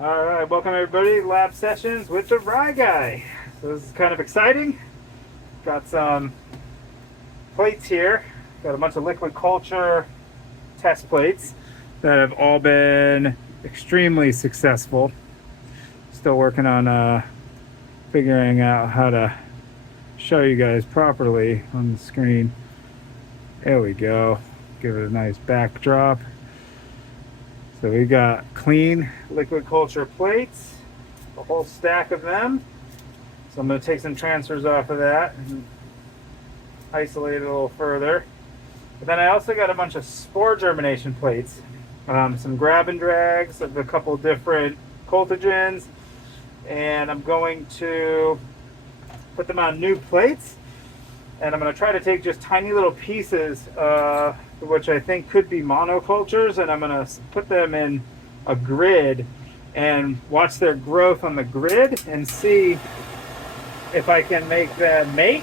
All right, welcome everybody. Lab sessions with the RYE guy. So this is kind of exciting. Got some plates here. Got a bunch of liquid culture test plates that have all been extremely successful. Still working on figuring out how to show you guys properly on the screen. There we go. Give it a nice backdrop. So we got clean liquid culture plates, a whole stack of them. So I'm going to take some transfers off of that and isolate it a little further. But then I also got a bunch of spore germination plates, some grab and drags of a couple different cultigens, and I'm going to put them on new plates. And I'm going to try to take just tiny little pieces, which I think could be monocultures, and I'm going to put them in a grid and watch their growth on the grid and see if I can make them mate,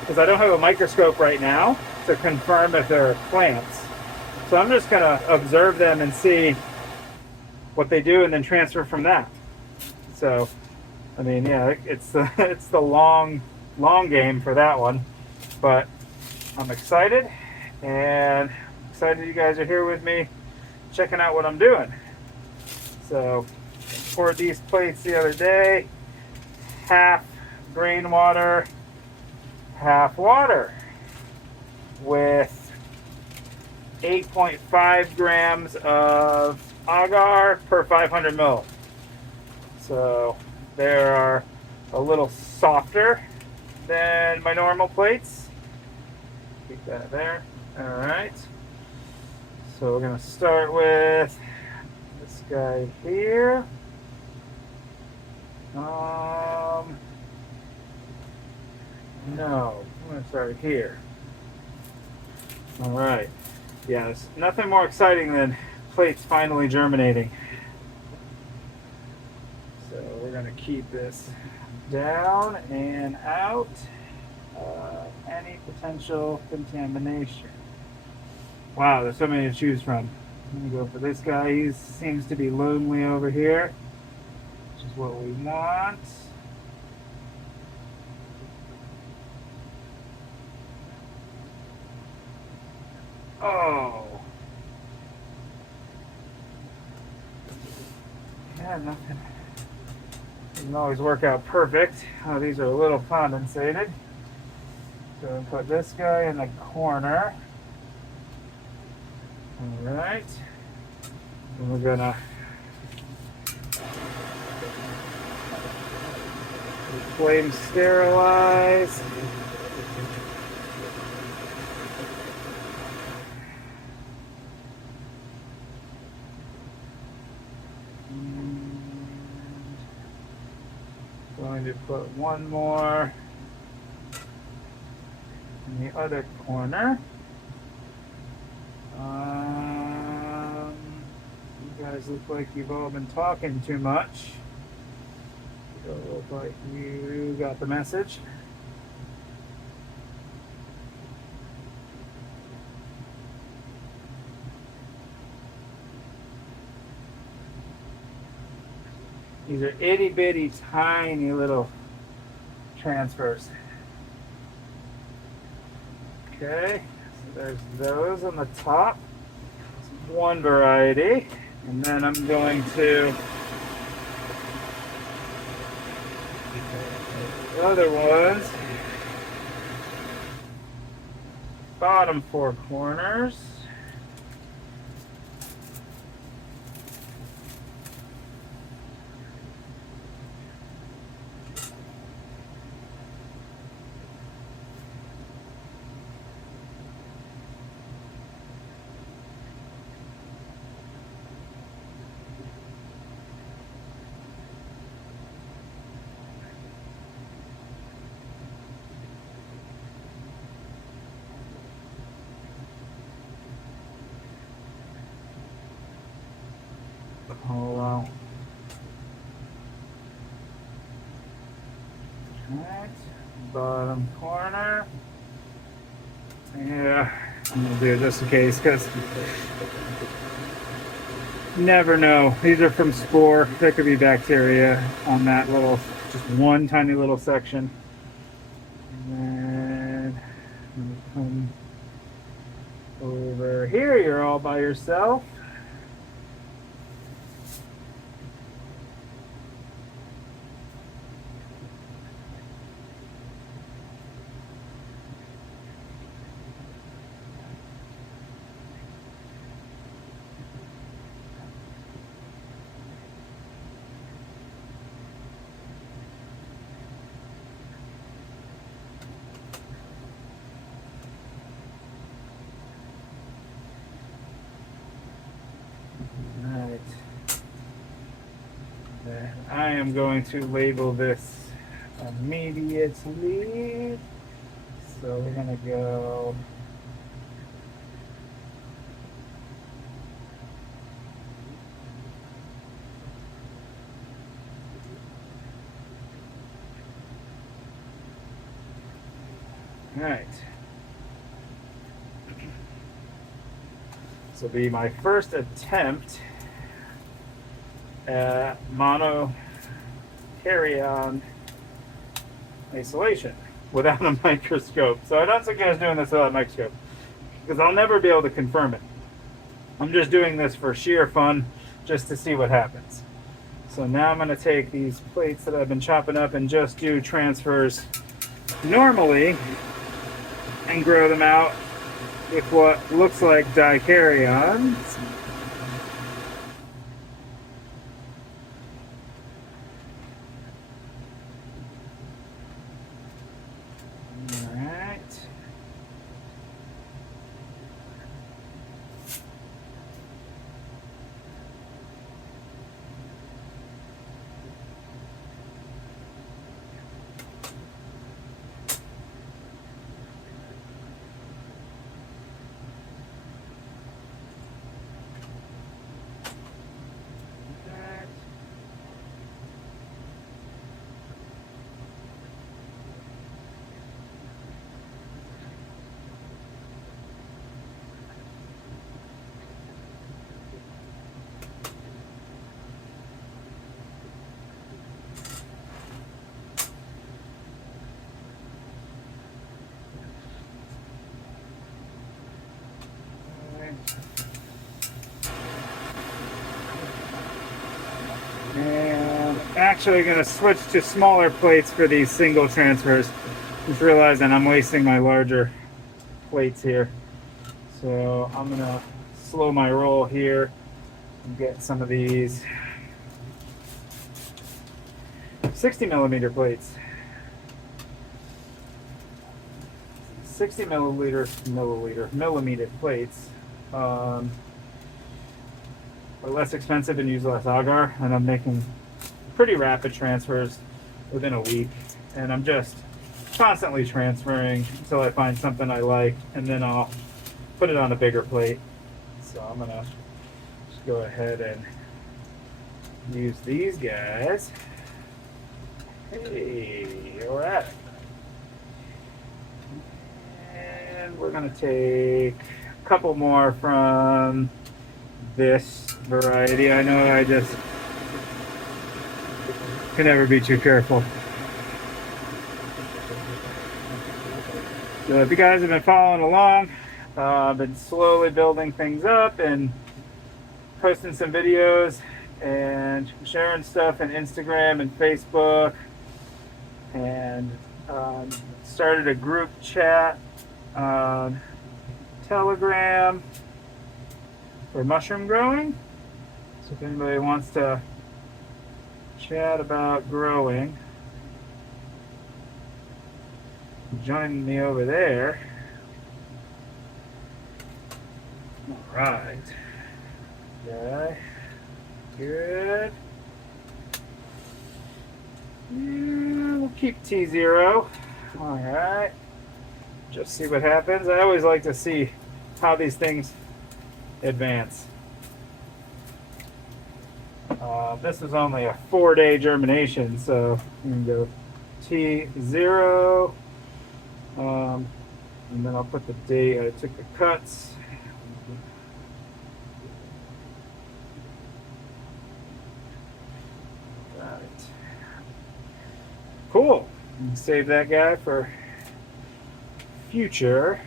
because I don't have a microscope right now to confirm if they're plants. So I'm just going to observe them and see what they do and then transfer from that. So, I mean, yeah, it's the long game for that one, but I'm excited, and excited you guys are here with me checking out what I'm doing. So poured these plates the other day, half grain water, half water, with 8.5 grams of agar per 500 ml. So they are a little softer than my normal plates. Keep that there. All right. So we're going to start with this guy here. No, I'm going to start here. All right. Yeah, there's nothing more exciting than plates finally germinating. So we're going to keep this down and out any potential contamination. Wow, there's so many to choose from. I'm gonna go for this guy. He seems to be lonely over here, which is what we want. Oh, yeah, nothing. Doesn't always work out perfect. Oh, these are a little condensated. So we'll put this guy in the corner. All right. And we're gonna flame sterilize. Going to put one more in the other corner. You guys look like you've all been talking too much. You don't look like you got the message. These are itty bitty tiny little transfers. Okay, so there's those on the top. One variety, and then I'm going to the other ones, bottom four corners. Oh wow. Alright, bottom corner. Yeah, I'm gonna do it just in case, because never know. These are from spore. There could be bacteria on that little, just one tiny little section. And then come over here. You're all by yourself. I am going to label this immediately. So we're going to go all right. This will be my first attempt monokaryon isolation without a microscope. So I don't suggest doing this without a microscope because I'll never be able to confirm it. I'm just doing this for sheer fun, just to see what happens. So now I'm going to take these plates that I've been chopping up and just do transfers normally and grow them out with what looks like dikaryons. And actually going to switch to smaller plates for these single transfers. Just realizing I'm wasting my larger plates here. So I'm going to slow my roll here and get some of these 60 millimeter plates. 60 millimeter plates. Are less expensive and use less agar, and I'm making pretty rapid transfers within a week, and I'm just constantly transferring until I find something I like, and then I'll put it on a bigger plate. So I'm gonna just go ahead and use these guys. Hey, all right. And we're gonna take a couple more from this variety. I know I just can never be too careful. So if you guys have been following along, I've been slowly building things up and posting some videos and sharing stuff on Instagram and Facebook, and started a group chat on Telegram for mushroom growing. So if anybody wants to chat about growing, join me over there. All right. Okay. Good. And we'll keep T0. All right. Just see what happens. I always like to see how these things advance. This is only a 4-day germination, so I'm going to go T0, and then I'll put the date I took the cuts. Cool. Save that guy for future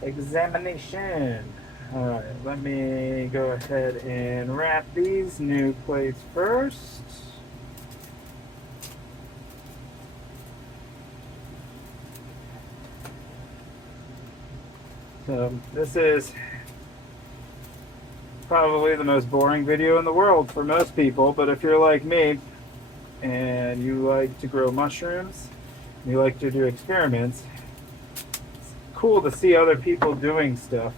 examination. Alright, let me go ahead and wrap these new plates first. So this is probably the most boring video in the world for most people, but if you're like me and you like to grow mushrooms, you like to do experiments, it's cool to see other people doing stuff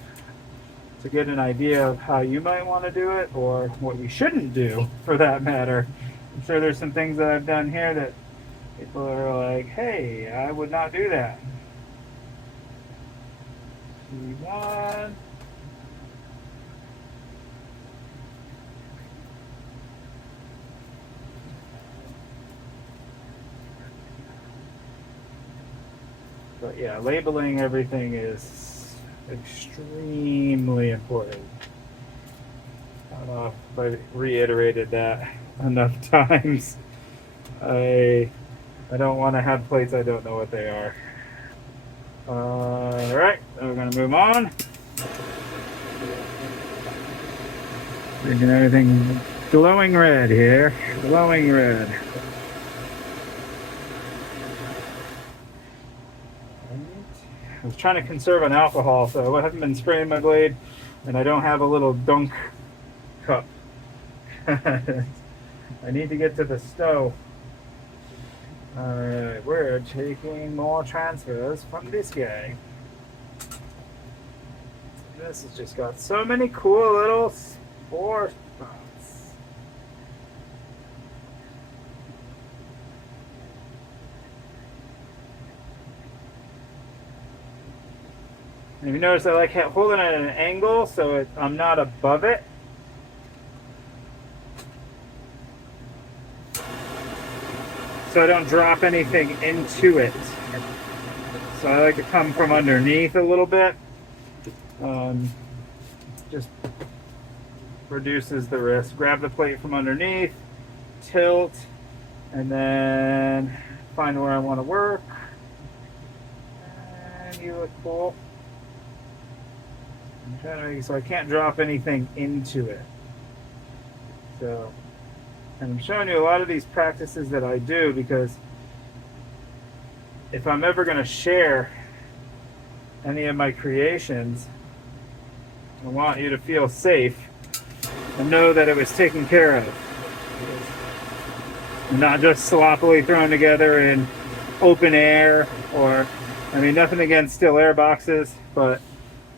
to get an idea of how you might want to do it, or what you shouldn't do for that matter. I'm sure there's some things that I've done here that people are like, hey, I would not do that. One. But yeah, labeling everything is extremely important. I don't know if I reiterated that enough times. I don't want to have plates I don't know what they are. Alright, we're going to move on. Making everything glowing red here. Glowing red. I was trying to conserve on alcohol, so I haven't been spraying my blade, and I don't have a little dunk cup. I need to get to the stove. Alright, we're taking more transfers from this guy. This has just got so many cool little spore spots. And if you notice, I like holding it at an angle so I'm not above it. So I don't drop anything into it. So I like to come from underneath a little bit. Just reduces the risk. Grab the plate from underneath, tilt, and then find where I want to work. And you look cool. I'm trying to make so I can't drop anything into it. So, and I'm showing you a lot of these practices that I do because if I'm ever going to share any of my creations, I want you to feel safe and know that it was taken care of. Not just sloppily thrown together in open air, or, I mean, nothing against still air boxes, but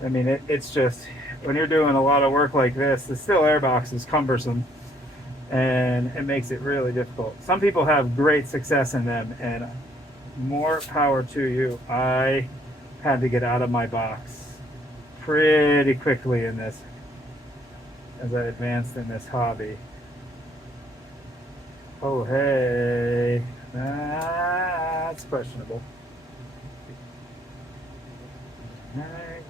I mean, it's just, when you're doing a lot of work like this, the still air box is cumbersome and it makes it really difficult. Some people have great success in them, and more power to you. I had to get out of my box pretty quickly in this as I advanced in this hobby. Oh, hey, that's questionable. All right.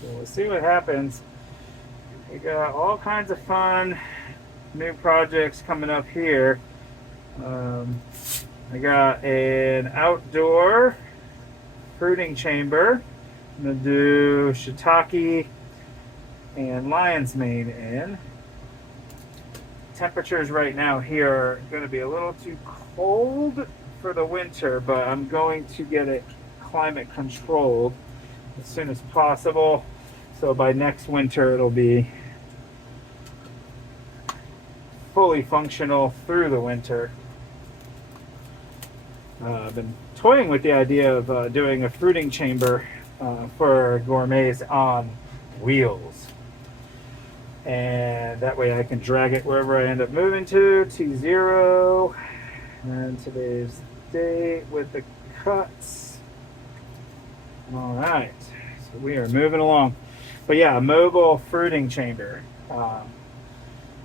So we'll see what happens. We got all kinds of fun new projects coming up here. I got an outdoor fruiting chamber. I'm going to do shiitake and lion's mane in. Temperatures right now here are going to be a little too cold for the winter, but I'm going to get it climate controlled as soon as possible. So by next winter it'll be fully functional through the winter. I've been toying with the idea of doing a fruiting chamber for gourmets on wheels. And that way I can drag it wherever I end up moving to, T0. And today's date with the cuts. All right, so we are moving along. But yeah, a mobile fruiting chamber.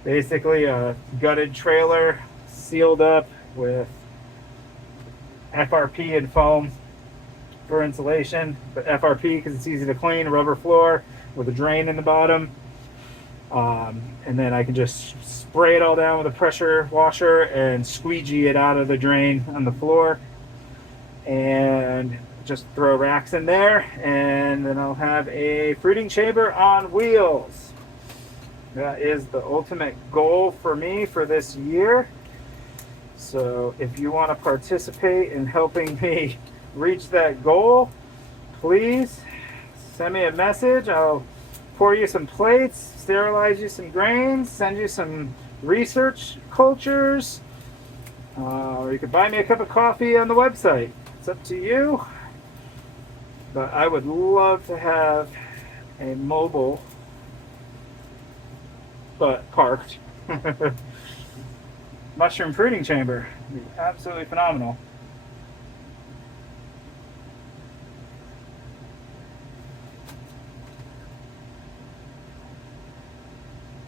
Basically a gutted trailer sealed up with FRP and foam for insulation, but FRP because it's easy to clean, rubber floor with a drain in the bottom. And then I can just spray it all down with a pressure washer and squeegee it out of the drain on the floor, and just throw racks in there, and then I'll have a fruiting chamber on wheels. That is the ultimate goal for me for this year. So if you want to participate in helping me reach that goal, please send me a message. I'll pour you some plates, sterilize you some grains, send you some research cultures, or you could buy me a cup of coffee on the website. It's up to you. But I would love to have a mobile, but parked, mushroom fruiting chamber. It'd be absolutely phenomenal.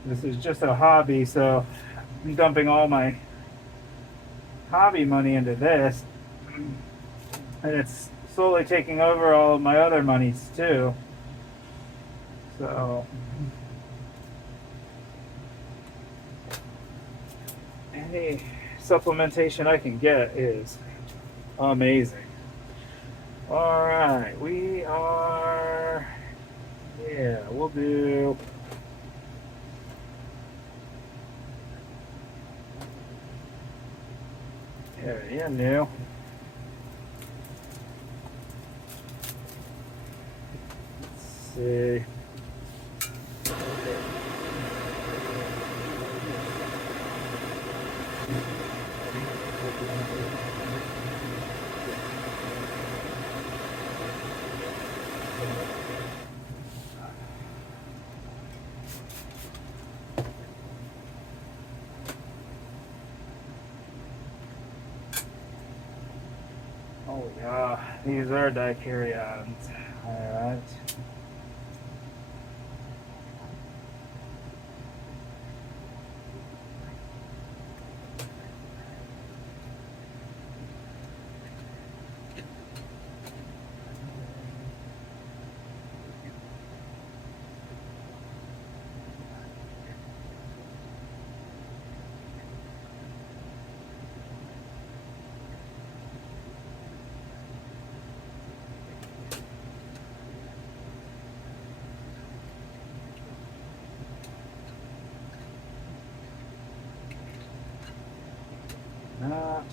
This is just a hobby, so I'm dumping all my hobby money into this, and it's slowly taking over all of my other monies too. So any supplementation I can get is amazing. All right, we'll do yeah, new. Let's see. Oh yeah, these are dicaryons. Alright. Not.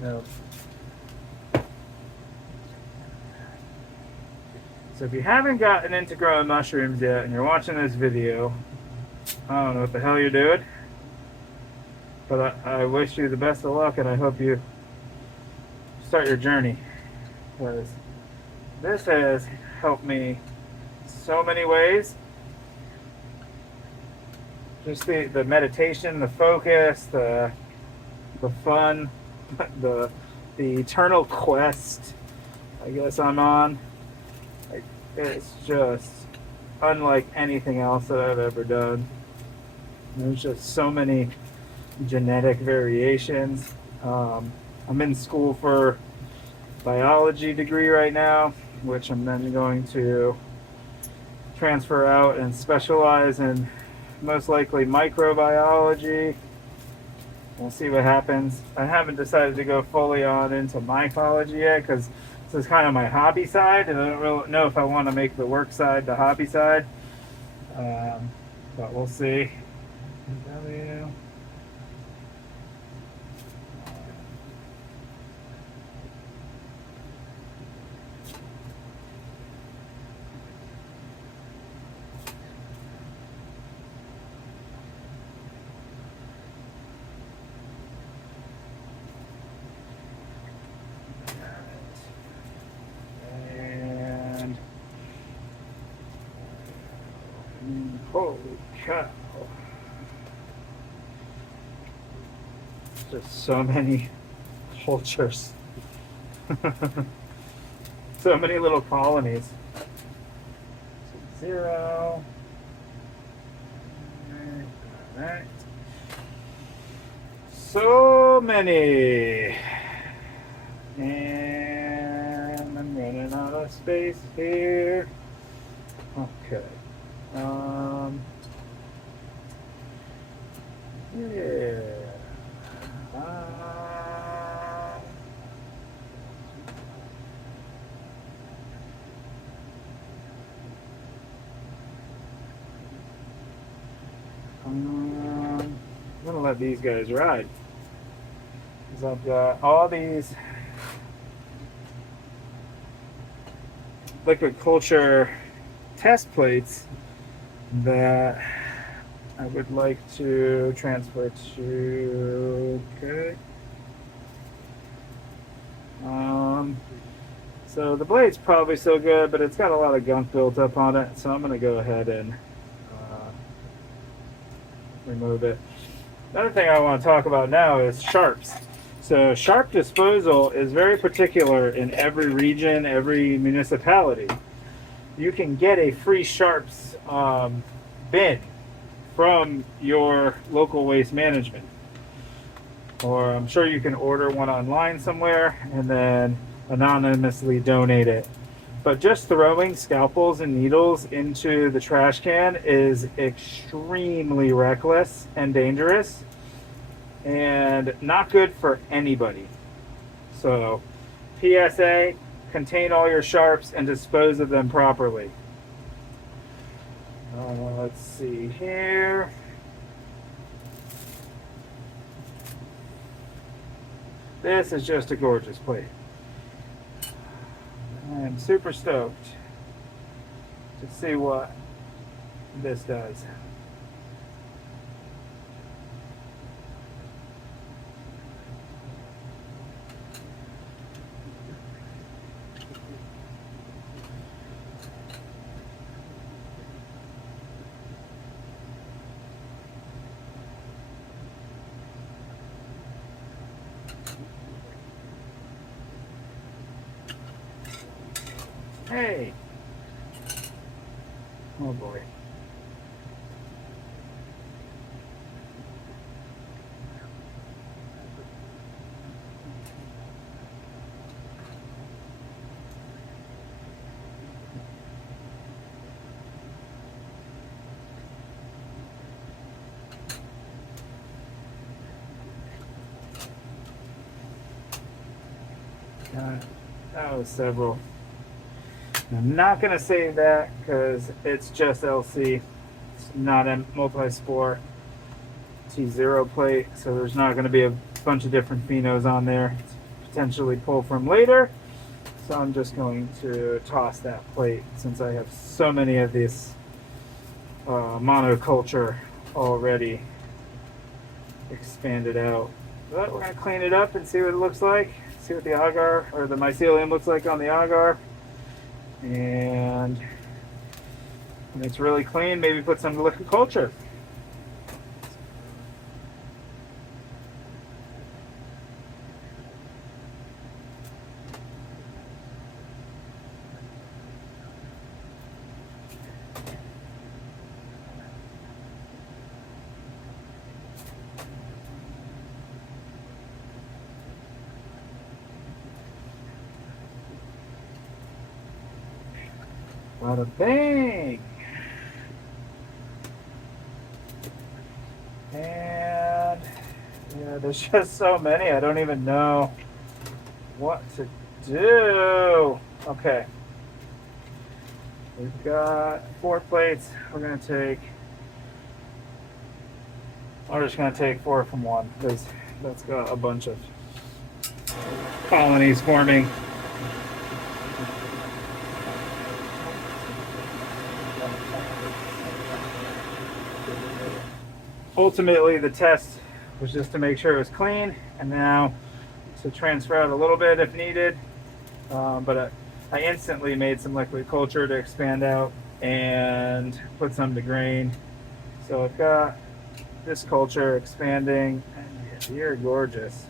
No. So if you haven't gotten into growing mushrooms yet and you're watching this video, I don't know what the hell you're doing. But I wish you the best of luck, and I hope you start your journey, because this has helped me so many ways. Just the meditation, the focus, the fun, the eternal quest I guess I'm on. Like, it's just unlike anything else that I've ever done. There's just so many genetic variations. I'm in school for biology degree right now, which I'm then going to transfer out and specialize in most likely microbiology. We'll see what happens. I haven't decided to go fully on into mycology yet, because this is kind of my hobby side, and I don't really know if I want to make the work side the hobby side. But we'll see. W. Holy cow. Just so many cultures. So many little colonies. 0. All right. So many. And I'm running out of space here. Okay. Yeah. I'm gonna let these guys ride. Because I've got all these liquid culture test plates that I would like to transfer to. Okay. So the blade's probably still good, but it's got a lot of gunk built up on it, so I'm going to go ahead and remove it. Another thing I want to talk about now is sharps. So sharp disposal is very particular in every region, every municipality. You can get a free sharps bin from your local waste management. Or I'm sure you can order one online somewhere and then anonymously donate it. But just throwing scalpels and needles into the trash can is extremely reckless and dangerous and not good for anybody. So, PSA, contain all your sharps and dispose of them properly. Let's see here. This is just a gorgeous plate. I'm super stoked to see what this does. Hey! Oh boy. That was several. I'm not going to save that because it's just LC. It's not a multi-spore T0 plate, so there's not going to be a bunch of different phenos on there to potentially pull from later. So I'm just going to toss that plate since I have so many of this monoculture already expanded out. But we're going to clean it up and see what it looks like. See what the agar or the mycelium looks like on the agar. And when it's really clean, maybe put some liquid culture. Bada bang! And yeah, there's just so many, I don't even know what to do. Okay. We've got 4 plates. We're just gonna take 4 from one because that's got a bunch of colonies forming. Ultimately, the test was just to make sure it was clean, and now to transfer out a little bit if needed. But I instantly made some liquid culture to expand out and put some to grain. So I've got this culture expanding, and you're gorgeous.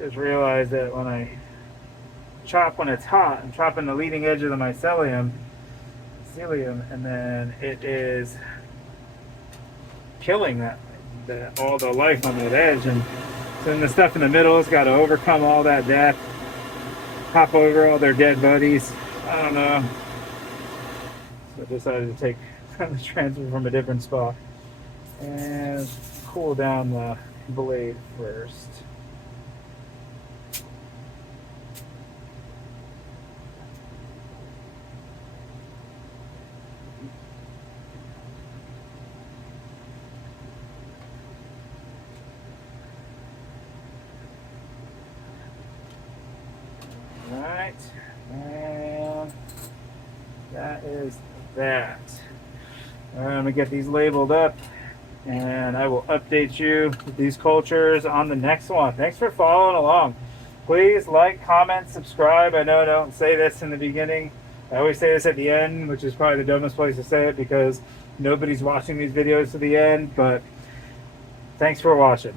just realized that when I chop when it's hot, I'm chopping the leading edge of the mycelium, and then it is killing all the life on that edge, and so then the stuff in the middle has got to overcome all that death, hop over all their dead buddies. I don't know. So I decided to take the transfer from a different spot and cool down the blade first. Right, and that is that. I'm gonna get these labeled up, and I will update you with these cultures on the next one. Thanks for following along. Please like, comment, subscribe. I know I don't say this in the beginning. I always say this at the end, which is probably the dumbest place to say it because nobody's watching these videos to the end, but thanks for watching.